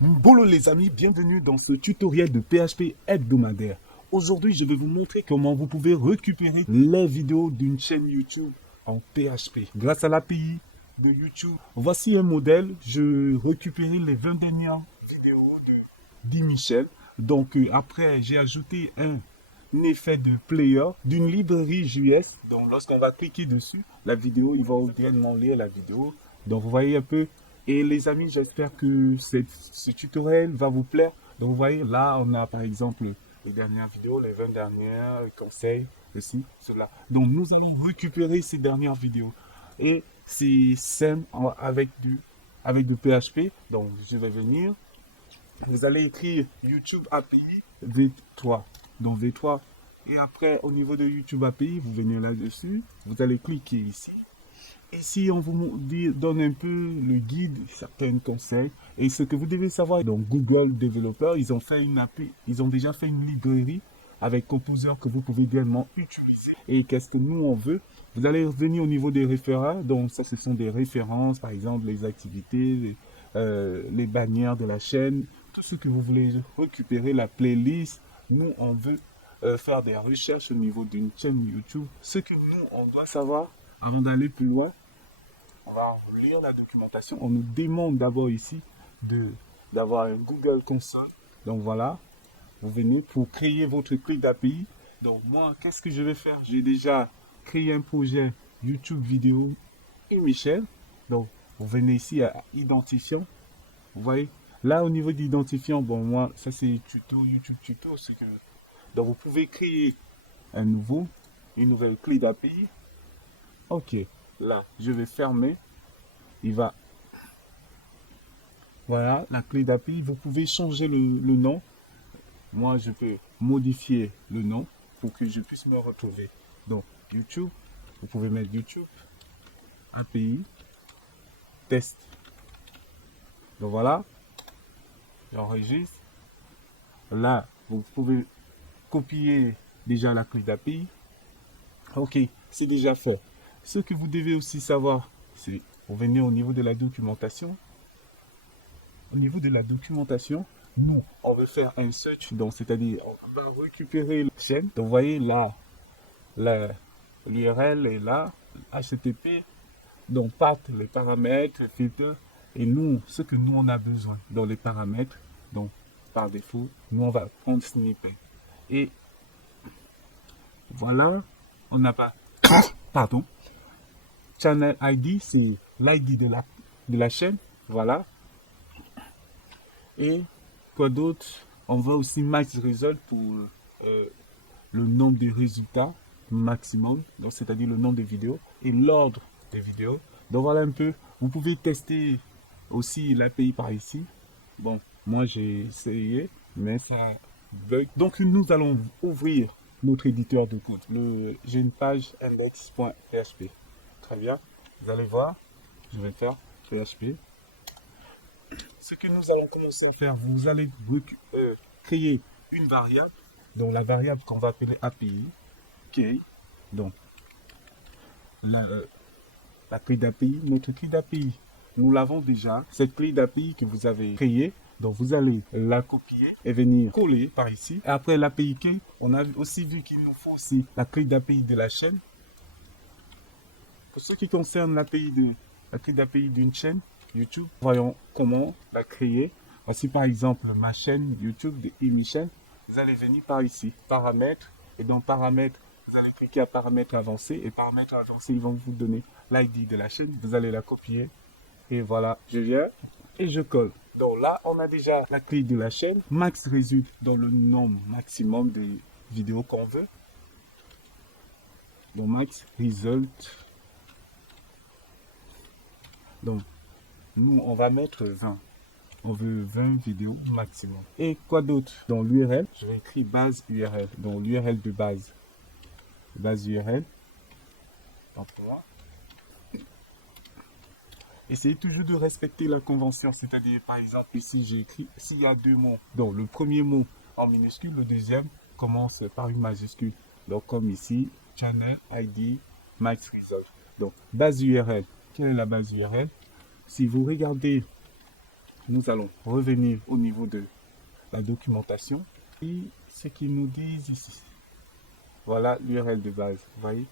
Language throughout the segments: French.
Bonjour les amis, bienvenue dans ce tutoriel de PHP hebdomadaire. Aujourd'hui, je vais vous montrer comment vous pouvez récupérer les vidéos d'une chaîne YouTube en PHP grâce à l'API de YouTube. Voici un modèle, je récupérais les 20 dernières vidéos de Di Michel. Donc après, j'ai ajouté un effet de player d'une librairie JS. Donc lorsqu'on va cliquer dessus, la vidéo, il va directement lire la vidéo. Donc vous voyez un peu. Et les amis, j'espère que ce tutoriel va vous plaire. Donc vous voyez, là, on a par exemple les dernières vidéos, les 20 dernières, les conseils, ceci, cela. Donc nous allons récupérer ces dernières vidéos. Et c'est simple avec du PHP. Donc je vais venir. Vous allez écrire YouTube API V3. Donc V3. Et après, au niveau de YouTube API, vous venez là-dessus. Vous allez cliquer ici. Et si on vous donne un peu le guide, certains conseils, et ce que vous devez savoir, donc Google Developer, ils ont fait une API, ils ont déjà fait une librairie avec Composer que vous pouvez également utiliser. Et qu'est-ce que nous on veut? Vous allez revenir au niveau des référents, donc ça ce sont des références, par exemple les activités, les bannières de la chaîne, tout ce que vous voulez récupérer, la playlist. Nous on veut faire des recherches au niveau d'une chaîne YouTube. Ce que nous on doit savoir avant d'aller plus loin, on va lire la documentation. On nous demande d'abord ici d'avoir un Google Console. Donc voilà, vous venez pour créer votre clé d'API. Donc moi, qu'est-ce que je vais faire? J'ai déjà créé un projet YouTube vidéo et Michel. Donc vous venez ici à identifiant. Vous voyez, là au niveau d'identifiant, bon moi, ça c'est tuto, YouTube tuto. Donc vous pouvez créer une nouvelle clé d'API. Ok, là, je vais fermer. Il va. Voilà, la clé d'API. Vous pouvez changer le nom. Moi, je peux modifier le nom pour que je puisse me retrouver. Donc, YouTube. Vous pouvez mettre YouTube. API. Test. Donc voilà. J'enregistre. Là, vous pouvez copier déjà la clé d'API. Ok, c'est déjà fait. Ce que vous devez aussi savoir, c'est vous venez au niveau de la documentation. Au niveau de la documentation, nous, on veut faire un search, donc c'est-à-dire on va récupérer la chaîne. Donc vous voyez là, l'URL est là, HTTP, donc path, les paramètres, filtres, et nous, ce que nous on a besoin dans les paramètres, donc par défaut, nous on va prendre snippet. Et voilà, on n'a pas, pardon, channel ID, c'est l'ID de la chaîne, voilà. Et quoi d'autre? On va aussi max result pour le nombre de résultats maximum, donc c'est-à-dire le nombre de vidéos et l'ordre des vidéos. Donc voilà un peu. Vous pouvez tester aussi l'API par ici. Bon, moi j'ai essayé, mais ça bug. Donc nous allons ouvrir notre éditeur de code. J'ai une page index.php. Très bien. Vous allez voir, je vais faire PHP. Ce que nous allons commencer à faire, vous allez créer une variable, donc la variable qu'on va appeler API, key, donc la, euh, la clé d'API, notre clé d'API, nous l'avons déjà, cette clé d'API que vous avez créée, donc vous allez la copier et venir coller par ici. Et après l'API key, on a aussi vu qu'il nous faut aussi la clé d'API de la chaîne. Pour ce qui concerne la clé d'API d'une chaîne YouTube, voyons comment la créer. Voici par exemple ma chaîne YouTube de Michel. Vous allez venir par ici, paramètres, et dans paramètres, vous allez cliquer à paramètres avancés, et paramètres avancés, ils vont vous donner l'ID de la chaîne. Vous allez la copier, et voilà, je viens et je colle. Donc là, on a déjà la clé de la chaîne. Max résulte dans le nombre maximum de vidéos qu'on veut. Donc max result. Donc, nous, on va mettre 20. On veut 20 vidéos maximum. Et quoi d'autre? Dans l'URL, je vais écrire base URL. Donc, l'URL de base. Base URL. Emploi. Essayez toujours de respecter la convention. C'est-à-dire, par exemple, ici, j'ai écrit, s'il y a deux mots. Donc, le premier mot en minuscule, le deuxième commence par une majuscule. Donc, comme ici, channel ID max result. Donc, base URL. Quelle est la base URL? Si vous regardez nous allons revenir au niveau de la documentation et ce qu'ils nous disent ici. Voilà l'URL de base, vous voyez.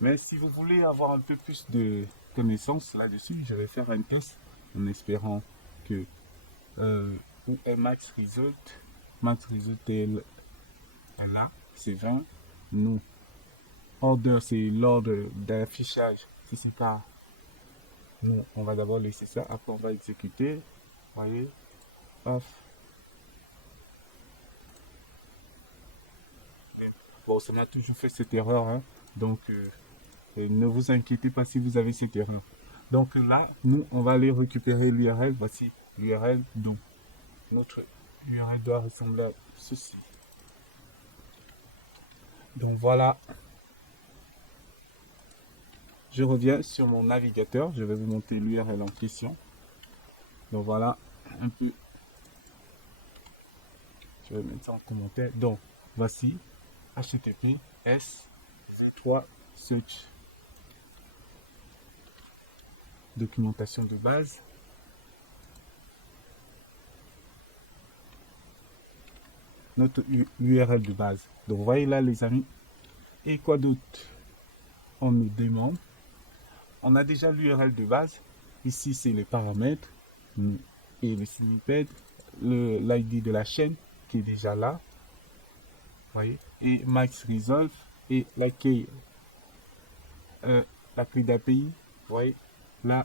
Mais si vous voulez avoir un peu plus de connaissances là-dessus, je vais faire un test en espérant que où est Max Result. Max Result est là, c'est 20. Nous, order, c'est l'ordre d'affichage. Si c'est pas, nous, on va d'abord laisser ça. Après, on va exécuter. Vous voyez, off. Bon, ça m'a toujours fait cette erreur, hein. Donc, et ne vous inquiétez pas si vous avez cette erreur. Donc là, nous, on va aller récupérer l'URL. Voici l'URL. Donc, notre URL doit ressembler à ceci. Donc voilà. Je reviens sur mon navigateur. Je vais vous montrer l'URL en question. Donc voilà, un peu. Je vais mettre ça en commentaire. Donc, voici HTTPS v3 search. Documentation de base. Notre URL de base. Donc, vous voyez là, les amis. Et quoi d'autre? On nous demande. On a déjà l'URL de base. Ici, c'est les paramètres et le snippet, l'ID de la chaîne qui est déjà là. Vous voyez? Et Max Resolve et la clé d'API. Vous voyez? Là,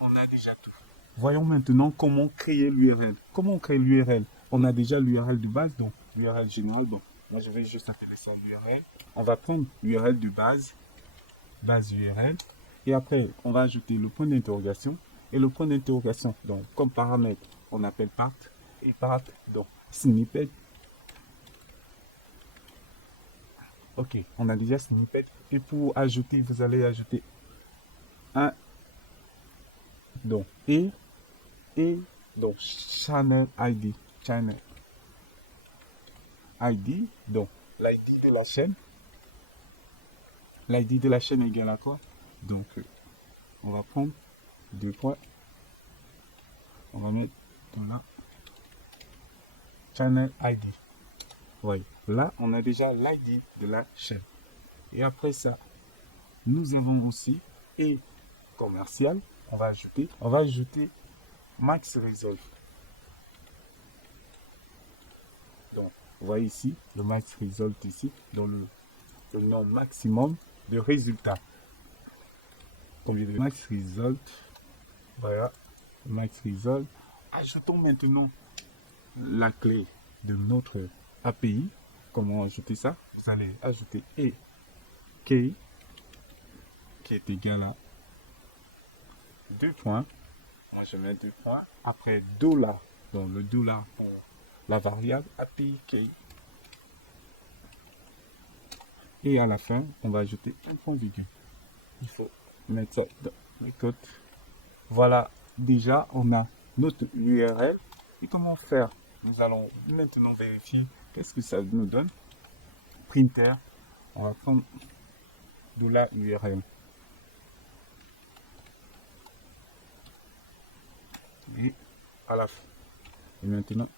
on a déjà tout. Voyons maintenant comment créer l'URL. Comment on crée l'URL? On a déjà l'URL de base, donc l'URL générale. Bon, moi je vais juste appeler ça l'URL. On va prendre l'URL de base URL. Et après, on va ajouter le point d'interrogation. Et le point d'interrogation, donc comme paramètre, on appelle part. Et part, donc snippet. Ok, on a déjà snippet. Et pour ajouter, vous allez ajouter un. Donc, et donc channel ID. Channel ID, donc l'ID de la chaîne. L'ID de la chaîne est égal à quoi? Donc, on va prendre deux points. On va mettre dans là. Channel ID. Oui, là, on a déjà l'ID de la chaîne. Et après ça, nous avons aussi et commercial. On va ajouter Max Resolve. Donc, vous voyez ici, le Max Result ici, dans le nom maximum de résultats. Combien de Max Result? Voilà, Max Result. Ajoutons maintenant la clé de notre API. Comment ajouter ça? Vous allez ajouter et key qui est égal à 2 points. Moi je mets 2 points. Après $, donc le dollar pour la variable API key. Et à la fin, on va ajouter un point virgule. Il faut mettre ça dans le code. Voilà, déjà on a notre URL. Et comment faire? Nous allons maintenant vérifier qu'est-ce que ça nous donne. Printer, on va prendre $URL. Et à la fin. Et maintenant,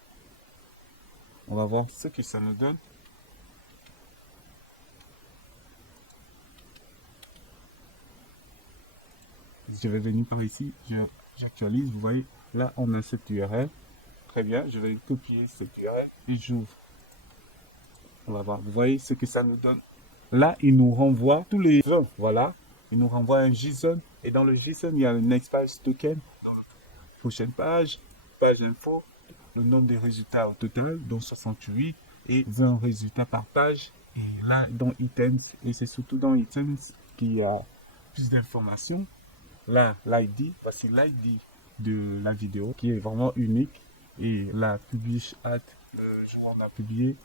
on va voir ce que ça nous donne. Je vais venir par ici, j'actualise, vous voyez, là on a cette URL. Très bien, je vais copier cette URL et j'ouvre. On va voir, vous voyez ce que ça nous donne. Là, il nous renvoie tous les 20, voilà. Il nous renvoie un JSON et dans le JSON, il y a le Next Page Token. Dans la prochaine page, page info, le nombre de résultats au total, donc 68 et 20 résultats par page. Et là, dans Items, et c'est surtout dans Items qu'il y a plus d'informations. Là, l'ID, voici l'ID de la vidéo qui est vraiment unique. Et la publish at, le jour où on a publié,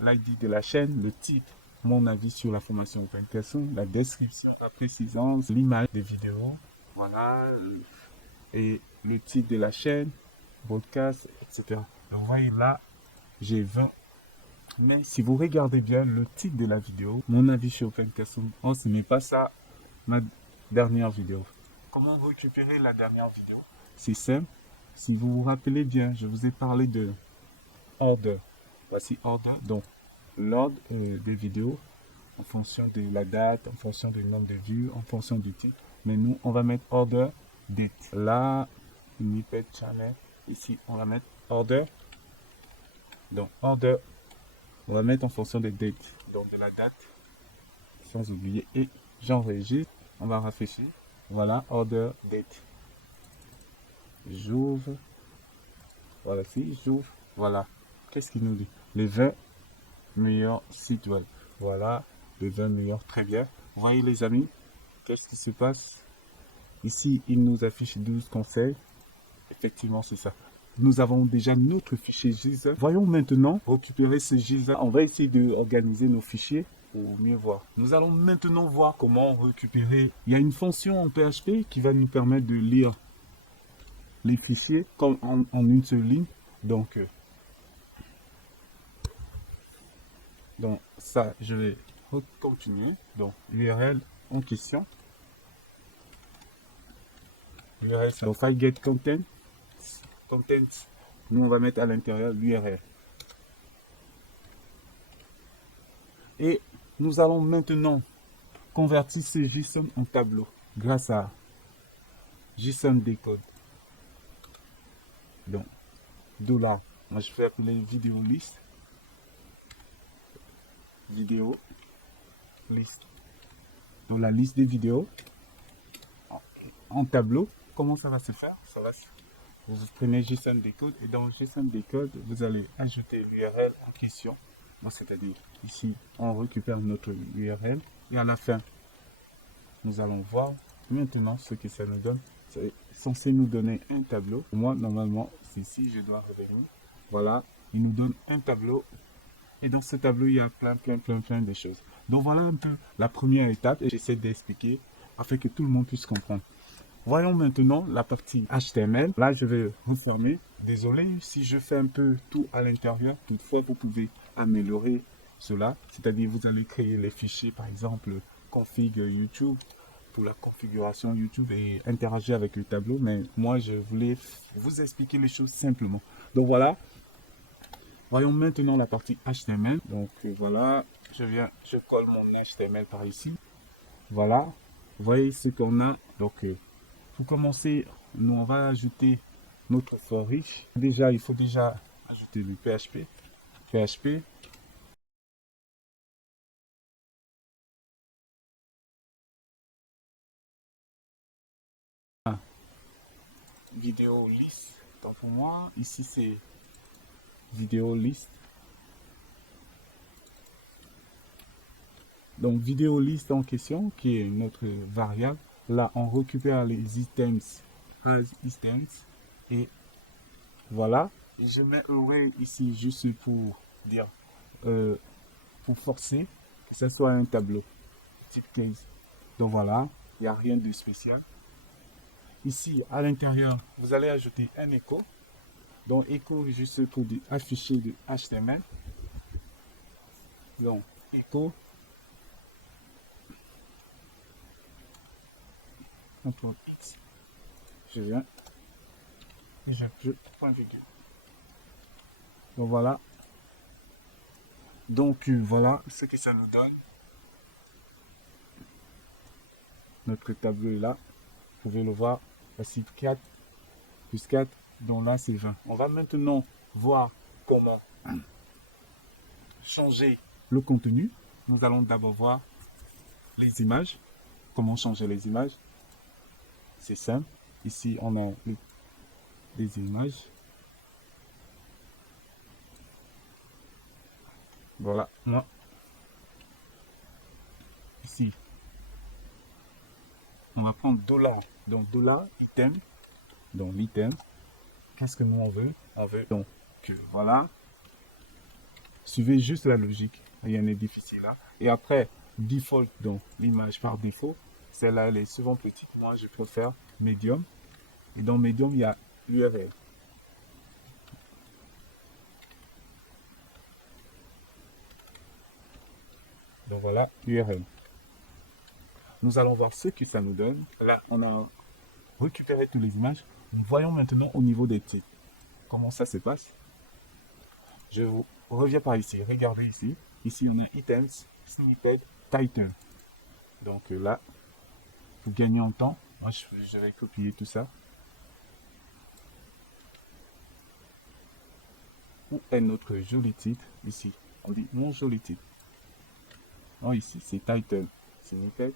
l'ID de la chaîne, le titre, mon avis sur la formation OpenClassroom, la description, la précisance, l'image des vidéos, voilà, et le titre de la chaîne, broadcast, etc. Donc, vous voyez là, j'ai 20. Mais si vous regardez bien le titre de la vidéo, mon avis sur OpenClassroom, on ce n'est pas ça, ma dernière vidéo. Comment récupérer la dernière vidéo? C'est simple. Si vous vous rappelez bien, je vous ai parlé de order. Voici order, donc l'ordre des vidéos en fonction de la date, en fonction du nombre de vues, en fonction du titre. Mais nous, on va mettre order date. Là, Nipet channel. Ici, on va mettre order. Donc, order, on va mettre en fonction des dates. Donc, de la date, sans oublier. Et j'enregistre. On va rafraîchir. Voilà, order date. J'ouvre. Voilà, si j'ouvre. Voilà. Qu'est-ce qu'il nous dit? Les 20 meilleurs sites web. Voilà, les 20 meilleurs. Très bien. Vous voyez, les amis, qu'est-ce qui se passe? Ici, il nous affiche 12 conseils. Effectivement, c'est ça. Nous avons déjà notre fichier JSON. Voyons maintenant récupérer ce JSON. On va essayer d'organiser nos fichiers pour mieux voir. Nous allons maintenant voir comment récupérer. Il y a une fonction en PHP qui va nous permettre de lire les fichiers comme en une seule ligne. Donc ça, je vais continuer. Donc, l'URL en question. L'URL, c'est file get content. Content, nous on va mettre à l'intérieur l'URL. Et nous allons maintenant convertir ce JSON en tableau grâce à JSON Decode. Donc, $. Moi, je vais appeler vidéo list. Vidéo list. Donc, la liste des vidéos en tableau. Comment ça va se faire? Ça va se... Vous prenez JSON Decode et dans JSON Decode, vous allez ajouter l'URL en question. C'est-à-dire, ici, on récupère notre URL et à la fin, nous allons voir maintenant ce que ça nous donne. C'est censé nous donner un tableau. Moi, normalement, c'est ici, je dois revenir. Voilà, il nous donne un tableau. Et dans ce tableau, il y a plein de choses. Donc voilà un peu la première étape et j'essaie d'expliquer afin que tout le monde puisse comprendre. Voyons maintenant la partie HTML. Là, je vais refermer. Désolé si je fais un peu tout à l'intérieur. Toutefois, vous pouvez améliorer cela. C'est-à-dire, vous allez créer les fichiers, par exemple, config YouTube pour la configuration YouTube et interagir avec le tableau. Mais moi, je voulais vous expliquer les choses simplement. Donc voilà. Voyons maintenant la partie HTML. Donc voilà, je colle mon HTML par ici. Voilà. Vous voyez ce qu'on a. Donc pour commencer, nous on va ajouter notre for each. Déjà, il faut déjà ajouter le PHP. PHP. Vidéo list. Donc pour moi, ici c'est vidéo list. Donc vidéo list en question, qui est notre variable. Là, on récupère les items as items et voilà. Et je mets array ici juste pour dire, pour forcer que ce soit un tableau type case. Donc voilà, il n'y a rien de spécial. Ici, à l'intérieur, vous allez ajouter un écho. Donc écho juste pour afficher de HTML. Donc écho. Je viens. Je point virgule. Donc voilà. Donc voilà ce que ça nous donne. Notre tableau est là. Vous pouvez le voir. Voici 4 plus 4. Donc là c'est 20. On va maintenant voir comment changer le contenu. Nous allons d'abord voir les images. Comment changer les images. C'est simple. Ici on a les images. Voilà. Moi. Ici. On va prendre $. Donc $item. Donc l'item. Qu'est-ce que nous on veut? On veut donc voilà. Suivez juste la logique. Rien n'est difficile là. Et après, default, donc l'image par défaut. Celle-là, elle est souvent petite. Moi, je préfère medium. Et dans medium, il y a l'URL. Donc voilà, URL. Nous allons voir ce que ça nous donne. Là, on a récupéré toutes les images. Voyons maintenant au niveau des titres. Comment ça se passe? Je vous reviens par ici. Regardez ici. Ici, on a Items, Snippet, Title. Donc là, pour gagner en temps, moi je vais copier tout ça. Où est notre joli titre? Ici. On dit mon joli titre. Non, ici, c'est Title. Snippet,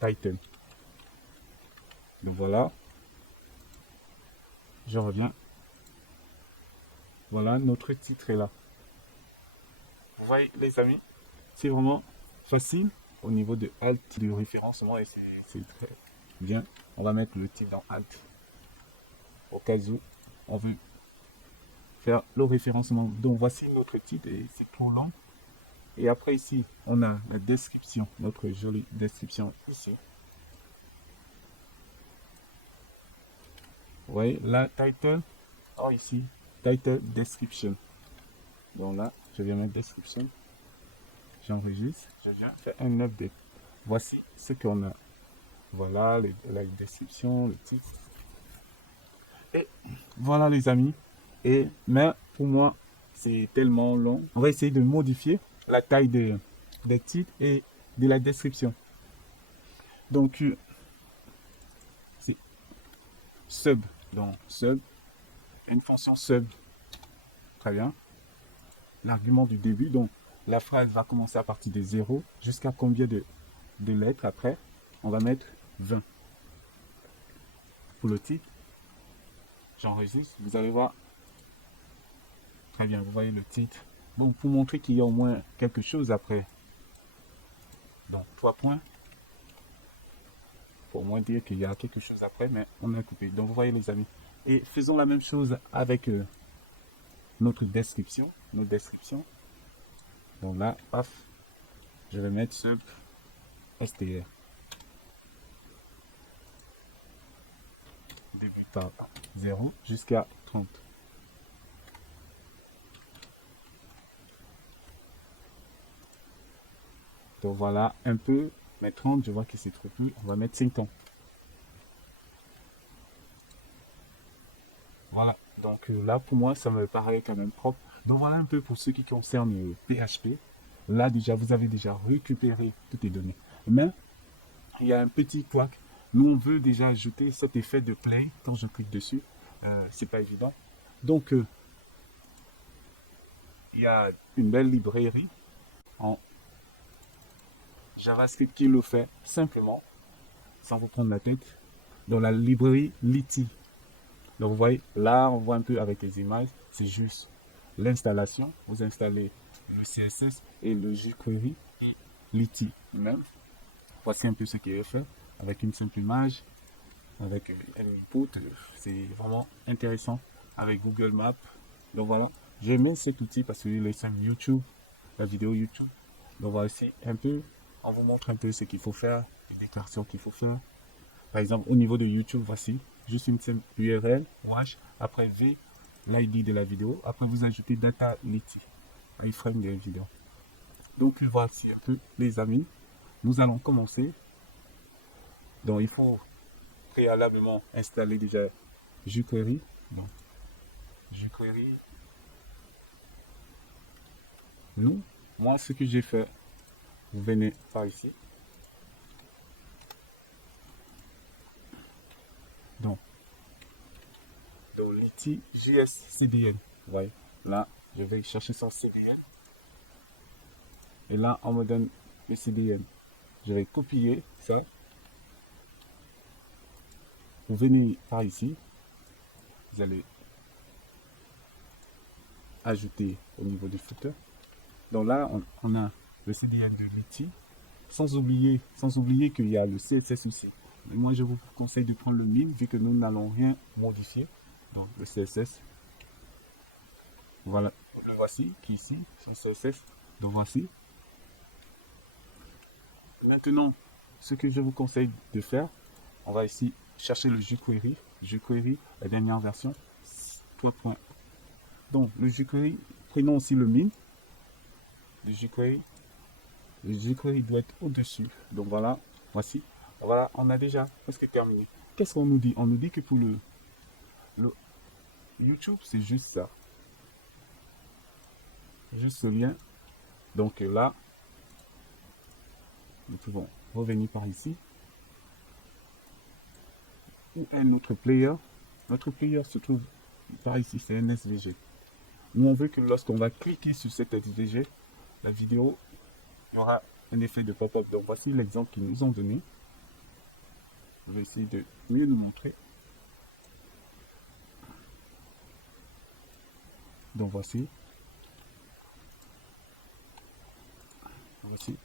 Title. Donc voilà. Je reviens. Voilà, notre titre est là. Vous voyez, les amis, c'est vraiment facile au niveau de Alt, de référencement, et c'est très bien. On va mettre le titre dans Alt au cas où on veut faire le référencement. Donc voici notre titre et c'est trop long. Et après ici, on a la description, notre jolie description ici. Vous voyez, la title, oh ici, title description. Donc là, je viens mettre description. J'enregistre, je viens faire un update. Voici ce qu'on a. Voilà la description, le titre. Et voilà les amis. Mais pour moi, c'est tellement long. On va essayer de modifier la taille des titres et de la description. Donc, c'est sub. Donc, sub, une fonction sub. Très bien. L'argument du début. Donc, la phrase va commencer à partir de 0 jusqu'à combien de lettres après? On va mettre 20. Pour le titre, j'enregistre. Vous allez voir. Très bien, vous voyez le titre. Bon, pour montrer qu'il y a au moins quelque chose après. Donc, 3 points. Pour au moins dire qu'il y a quelque chose après, mais on a coupé. Donc, vous voyez les amis. Et faisons la même chose avec notre description. Notre description. Donc là, paf, je vais mettre sub str. Début par 0 jusqu'à 30. Donc voilà, un peu, mais 30, je vois que c'est trop peu. On va mettre 50. Voilà, donc là pour moi ça me paraît quand même propre. Donc voilà un peu pour ce qui concerne PHP. Là déjà vous avez déjà récupéré toutes les données. Mais il y a un petit couac. Nous on veut déjà ajouter cet effet de play quand je clique dessus. C'est pas évident. Donc il y a une belle librairie en JavaScript qui le fait simplement, sans vous prendre la tête, dans la librairie Liti. Donc vous voyez, là on voit un peu avec les images, c'est juste l'installation. Vous installez le CSS et le jQuery et Liti même. Voici un peu ce qui est fait avec une simple image, avec un input. C'est vraiment intéressant avec Google Maps. Donc voilà, je mets cet outil parce que les chaînes YouTube, la vidéo YouTube. Donc voici un peu, on vous montre un peu ce qu'il faut faire, les déclarations qu'il faut faire. Par exemple, au niveau de YouTube, voici juste une simple URL, wash, après V, l'ID de la vidéo, après vous ajoutez data liti, iframe de la vidéo. Donc voici un peu les amis, nous allons commencer. Donc il faut préalablement installer déjà jQuery. Donc jQuery, nous, moi ce que j'ai fait, vous venez par ici. Donc l'outil JS CDN. Vous voyez, là, je vais chercher son CDN. Et là, on me donne le CDN. Je vais copier ça. Vous venez par ici. Vous allez ajouter au niveau du footer. Donc là, on a le CDN de l'outil. Sans oublier qu'il y a le CSS aussi. Mais moi, je vous conseille de prendre le min vu que nous n'allons rien modifier. Donc le CSS. Voilà. Le voici qui est ici, son CSS. Donc voici. Maintenant, ce que je vous conseille de faire, on va ici chercher le jQuery. jQuery, la dernière version, 3 points. Donc, le jQuery, prenons aussi le min. Le jQuery doit être au-dessus. Donc voilà, voici. Voilà, on a déjà presque terminé. Qu'est-ce qu'on nous dit? On nous dit que pour YouTube, c'est juste ça. Juste ce lien. Donc là, nous pouvons revenir par ici. Ou un autre player. Notre player se trouve par ici, c'est un SVG. Où on veut que lorsqu'on va cliquer sur cet SVG, la vidéo, il y aura un effet de pop-up. Donc voici l'exemple qu'ils nous ont donné. Je vais essayer de mieux nous montrer. Donc voici. Voici.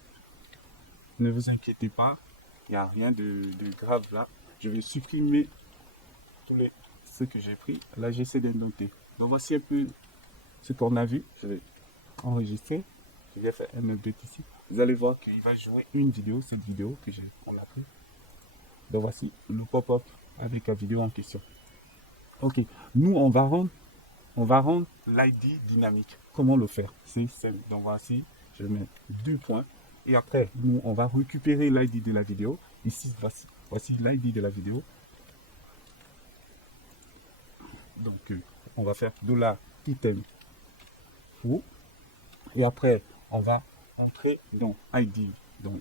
Ne vous inquiétez pas, il n'y a rien de grave là. Je vais supprimer tous les ceux que j'ai pris. Là, j'essaie de noter. Donc voici un peu ce qu'on a vu. Je vais enregistrer. Je vais faire un update ici. Vous allez voir qu'il va jouer une vidéo, cette vidéo que on a pris. Donc voici le pop-up avec la vidéo en question. Ok, nous on va rendre l'ID dynamique. Comment le faire? C'est simple. Donc voici, je mets 2 points. Et après, nous on va récupérer l'ID de la vidéo. Ici, voici l'ID de la vidéo. Donc on va faire $item faux. Et après, on va entrer dans ID. Donc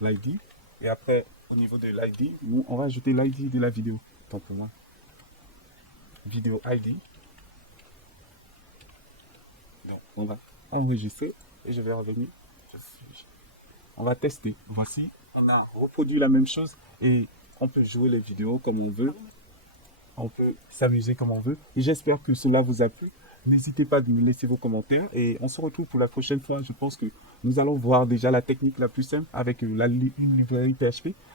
l'ID. Et après, au niveau de l'ID, nous on va ajouter l'ID de la vidéo. Donc pour moi, vidéo ID. Donc on va enregistrer et je vais revenir. On va tester. Voici, on a reproduit la même chose et on peut jouer les vidéos comme on veut. On peut s'amuser comme on veut. Et j'espère que cela vous a plu. N'hésitez pas de me laisser vos commentaires et on se retrouve pour la prochaine fois. Je pense que nous allons voir déjà la technique la plus simple avec une librairie PHP.